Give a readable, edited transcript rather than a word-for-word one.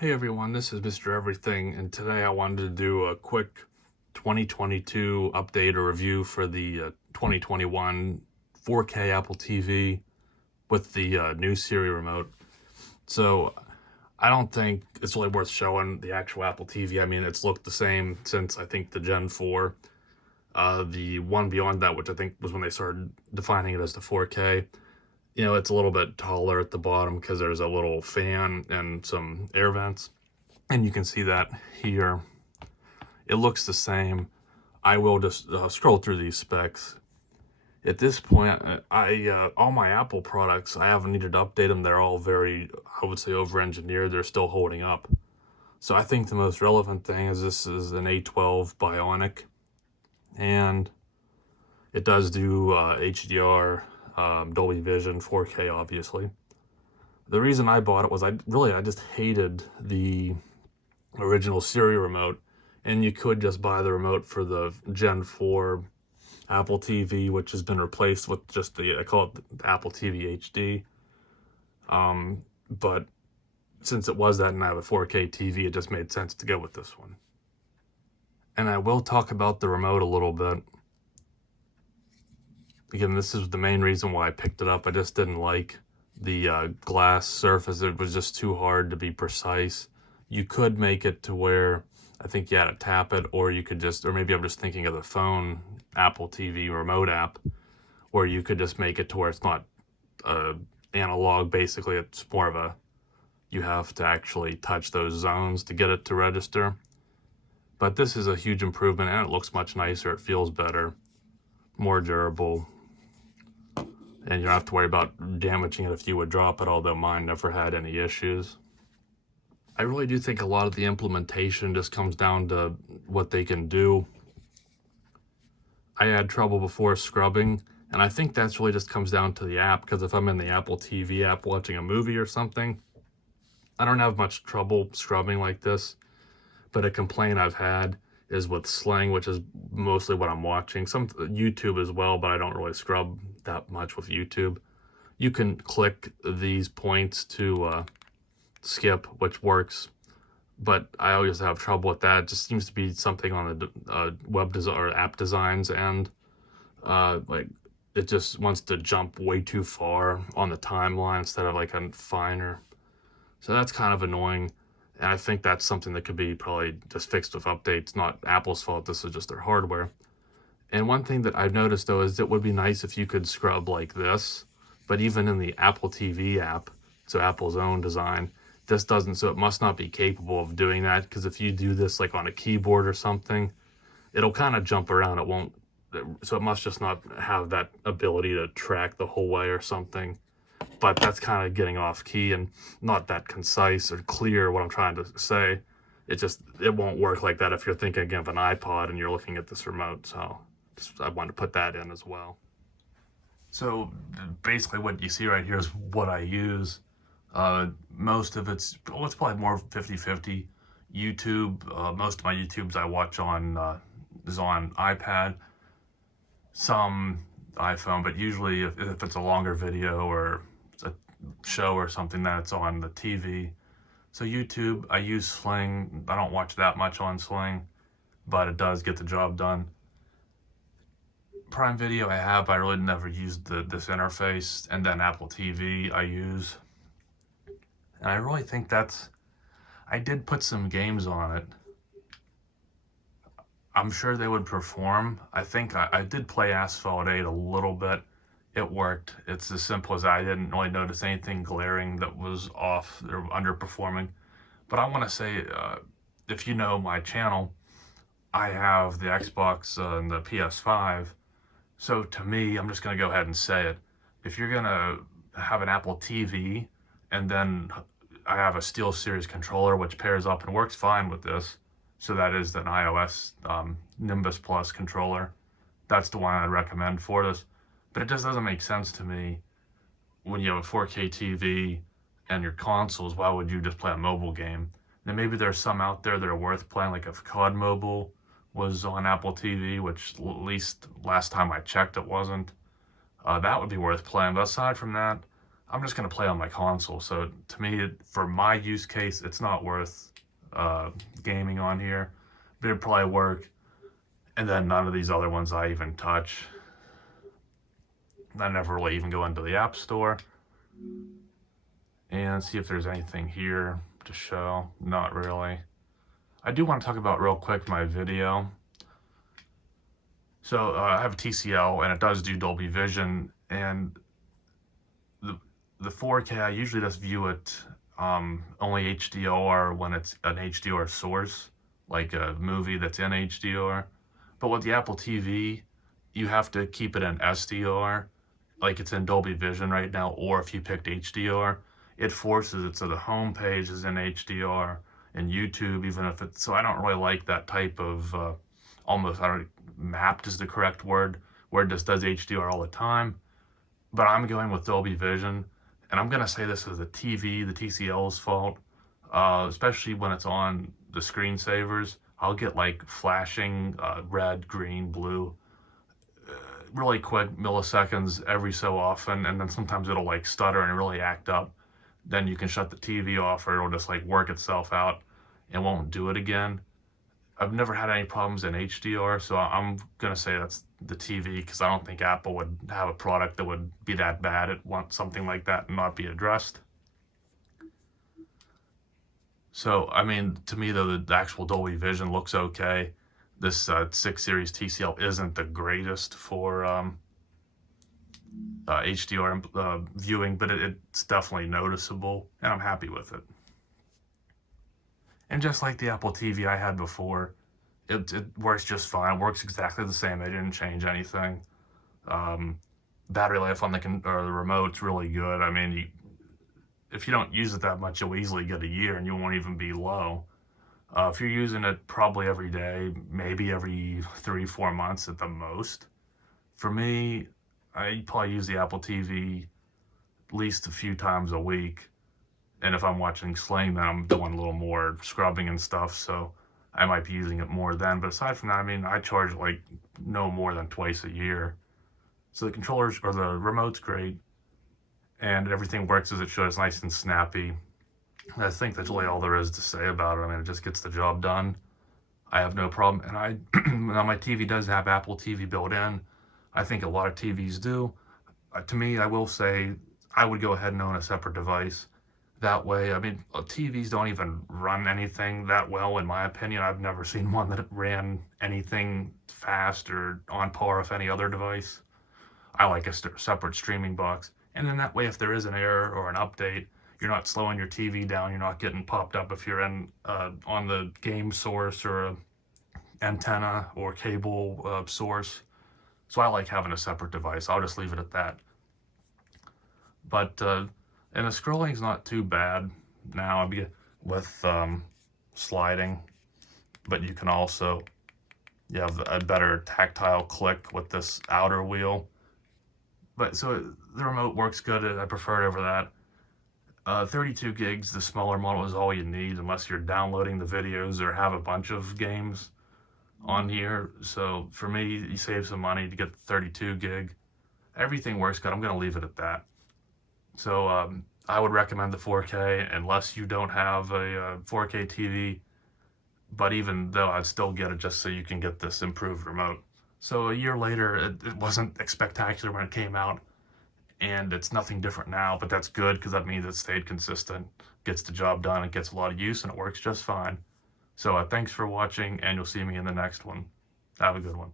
Hey everyone, this is Mr. Everything, and today I wanted to do a quick 2022 update or review for the 2021 4K Apple TV with the new Siri Remote. So I don't think it's really worth showing the actual Apple TV. I mean, it's looked the same since I think the Gen 4. The one beyond that, which I think was when they started defining it as the 4K, it's a little bit taller at the bottom because there's a little fan and some air vents. And you can see that here. It looks the same. I will just scroll through these specs. At this point, all my Apple products, I haven't needed to update them. They're all very, I would say, over-engineered. They're still holding up. So I think the most relevant thing is this is an A12 Bionic. And it does do HDR, Dolby Vision, 4K, obviously. The reason I bought it was I just hated the original Siri Remote, and you could just buy the remote for the Gen 4 Apple TV, which has been replaced with just I call it the Apple TV HD. But since it was that and I have a 4K TV, it just made sense to go with this one. And I will talk about the remote a little bit. Again, this is the main reason why I picked it up. I just didn't like the glass surface. It was just too hard to be precise. You could make it to where I think you had to tap it, or you could just, or maybe I'm just thinking of the phone Apple TV remote app, where you could just make it to where it's not analog. Basically, it's more of a, you have to actually touch those zones to get it to register. But this is a huge improvement, and it looks much nicer. It feels better, more durable, and you don't have to worry about damaging it if you would drop it, although mine never had any issues. I really do think a lot of the implementation just comes down to what they can do. I had trouble before scrubbing, and I think that's really just comes down to the app, because if I'm in the Apple TV app watching a movie or something, I don't have much trouble scrubbing like this. But a complaint I've had is with Sling, which is mostly what I'm watching. Some YouTube as well, but I don't really scrub that much with YouTube. You can click these points to skip, which works, but I always have trouble with that. It just seems to be something on the web design or app designs end. Like it just wants to jump way too far on the timeline instead of like a finer. So that's kind of annoying. And I think that's something that could be probably just fixed with updates. Not Apple's fault, this is just their hardware. And one thing that I've noticed though is it would be nice if you could scrub like this, but even in the Apple TV app, so Apple's own design, this doesn't, so it must not be capable of doing that, because if you do this like on a keyboard or something, it'll kind of jump around. It won't, so it must just not have that ability to track the whole way or something. But that's kind of getting off key and not that concise or clear what I'm trying to say. It won't work like that if you're thinking of an iPod and you're looking at this remote. So I wanted to put that in as well. So basically what you see right here is what I use. Most of it's probably more 50-50. YouTube, most of my YouTubes I watch on, is on iPad. Some iPhone, but usually if it's a longer video or a show or something, then it's on the TV. So YouTube, I use Sling. I don't watch that much on Sling, but it does get the job done. Prime Video I really never used this interface, and then Apple TV I use. And I really think I did put some games on it. I'm sure they would perform. I think I did play Asphalt 8 a little bit. It worked. It's as simple as I didn't really notice anything glaring that was off or underperforming. But I want to say, if you know my channel, I have the Xbox and the PS5. So to me, I'm just going to go ahead and say it. If you're going to have an Apple TV, and then I have a SteelSeries controller, which pairs up and works fine with this. So that is an iOS Nimbus Plus controller. That's the one I'd recommend for this. But it just doesn't make sense to me when you have a 4K TV and your consoles, why would you just play a mobile game? Now maybe there's some out there that are worth playing, like if COD Mobile was on Apple TV, which at least last time I checked it wasn't. That would be worth playing. But aside from that, I'm just going to play on my console. So to me, for my use case, it's not worth gaming on here, but it'd probably work. And then none of these other ones I even touch. I never really even go into the App Store and see if there's anything here to show. Not really. I do want to talk about real quick my video. So I have a TCL and it does do Dolby Vision, and the 4K, I usually just view it only HDR when it's an HDR source, like a movie that's in HDR. But with the Apple TV, you have to keep it in SDR, like it's in Dolby Vision right now, or if you picked HDR, it forces it so the home page is in HDR, and YouTube, even if it's, so I don't really like that type of, almost, I don't, mapped is the correct word, where it just does HDR all the time. But I'm going with Dolby Vision, and I'm gonna say this is the TV, the TCL's fault, especially when it's on the screensavers. I'll get like flashing red, green, blue, really quick milliseconds every so often, and then sometimes it'll like stutter and really act up. Then you can shut the TV off, or it'll just like work itself out and won't do it again. I've never had any problems in HDR, so I'm gonna say that's the TV, because I don't think Apple would have a product that would be that bad. It wants something like that and not be addressed. So, I mean, to me though, the actual Dolby Vision looks okay. This 6 Series TCL isn't the greatest for HDR viewing, but it's definitely noticeable, and I'm happy with it. And just like the Apple TV I had before, it works just fine. It works exactly the same. They didn't change anything. Battery life on the remote's really good. I mean, if you don't use it that much, you'll easily get a year, and you won't even be low. If you're using it probably every day, maybe every 3-4 months at the most. For me, I probably use the Apple TV at least a few times a week. And if I'm watching Sling, then I'm doing a little more scrubbing and stuff, so I might be using it more then. But aside from that, I mean, I charge like no more than twice a year. So the controllers, or the remote's great, and everything works as it should. It's nice and snappy. And I think that's really all there is to say about it. I mean, it just gets the job done. I have no problem. And now my TV does have Apple TV built in. I think a lot of TVs do. To me, I will say, I would go ahead and own a separate device. That way, I mean, TVs don't even run anything that well, in my opinion. I've never seen one that ran anything fast or on par with any other device. I like a separate streaming box. And then that way, if there is an error or an update, you're not slowing your TV down, you're not getting popped up if you're in on the game source or a antenna or cable source. So I like having a separate device. I'll just leave it at that. But and the scrolling's not too bad now with sliding, but you can also, you have a better tactile click with this outer wheel. But so the remote works good. I prefer it over that. 32 gigs, the smaller model, is all you need unless you're downloading the videos or have a bunch of games on here. So for me, you save some money to get 32 gig. Everything works good. I'm going to leave it at that. So I would recommend the 4K unless you don't have a 4K TV. But even though, I'd still get it just so you can get this improved remote. So a year later, it wasn't spectacular when it came out, and it's nothing different now, but that's good because that means it stayed consistent, gets the job done, it gets a lot of use, and it works just fine. So thanks for watching, and you'll see me in the next one. Have a good one.